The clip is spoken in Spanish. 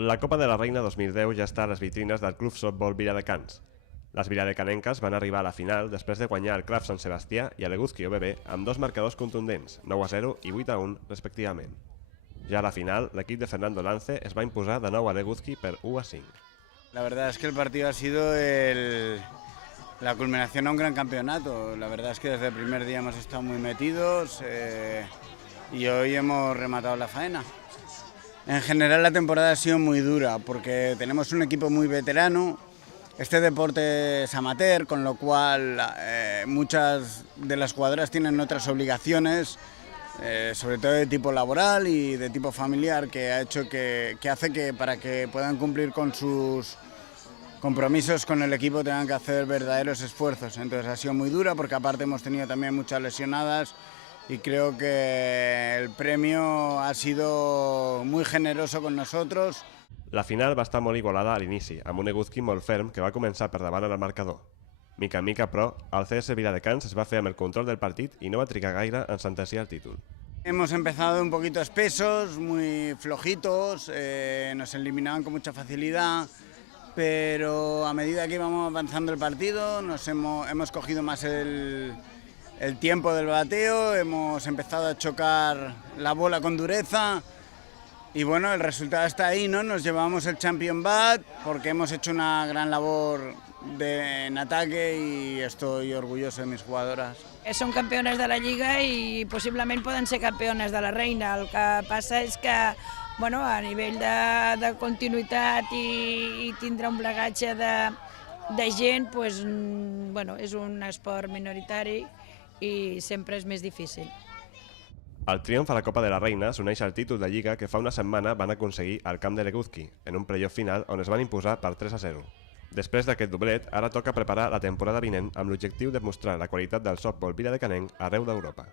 La Copa de la Reina 2010 ja està a les vitrines del Club Softbol Viladecans. Les viladecanenques van arribar a la final després de guanyar el Club Sant Sebastià i l'Eguzki OBB amb dos marcadors contundents, 9-0 i 8-1 respectivament. Ja a la final, l'equip de Fernando Lance es va imposar de nou a l'Eguzki per 1-5. La verdad es que el partido ha sido la culminación a un gran campeonato. La verdad es que desde el primer día hemos estado muy metidos y hoy hemos rematado la faena. En general la temporada ha sido muy dura porque tenemos un equipo muy veterano. Este deporte es amateur, con lo cual muchas de las jugadoras tienen otras obligaciones, sobre todo de tipo laboral y de tipo familiar, que ha hecho que hace que para que puedan cumplir con sus compromisos con el equipo tengan que hacer verdaderos esfuerzos. Entonces ha sido muy dura porque aparte hemos tenido también muchas lesionadas y creo que el premio ha sido muy generoso con nosotros. La final va estar molt igualada a l'inici, amb un Eguzki molt ferm que va començar per davant en el marcador. Mica en mica, però, el CS Viladecans es va fer amb el control del partit i no va trigar gaire en sentenciar el títol. Hemos empezado un poquito espesos, muy flojitos, nos eliminaban con mucha facilidad, pero a medida que íbamos avanzando el partido hemos cogido más el tiempo del bateo, hemos empezado a chocar la bola con dureza y bueno, el resultado está ahí, ¿no? Nos llevamos el Champion Bat porque hemos hecho una gran labor en ataque y estoy orgulloso de mis jugadoras. Són campiones de la Lliga i possiblement poden ser campiones de la Reina. El que passa és que bueno, a nivell de continuïtat i tindre un plegatge de gent, pues, bueno, és un esport minoritari i sempre és més difícil. El triomf a la Copa de la Reina s'uneix al títol de Lliga que fa una setmana van aconseguir al camp de l'Eguzki, en un playoff final on es van imposar per 3-0. Després d'aquest doblet, ara toca preparar la temporada vinent amb l'objectiu de mostrar la qualitat del softbol viladecanenc arreu d'Europa.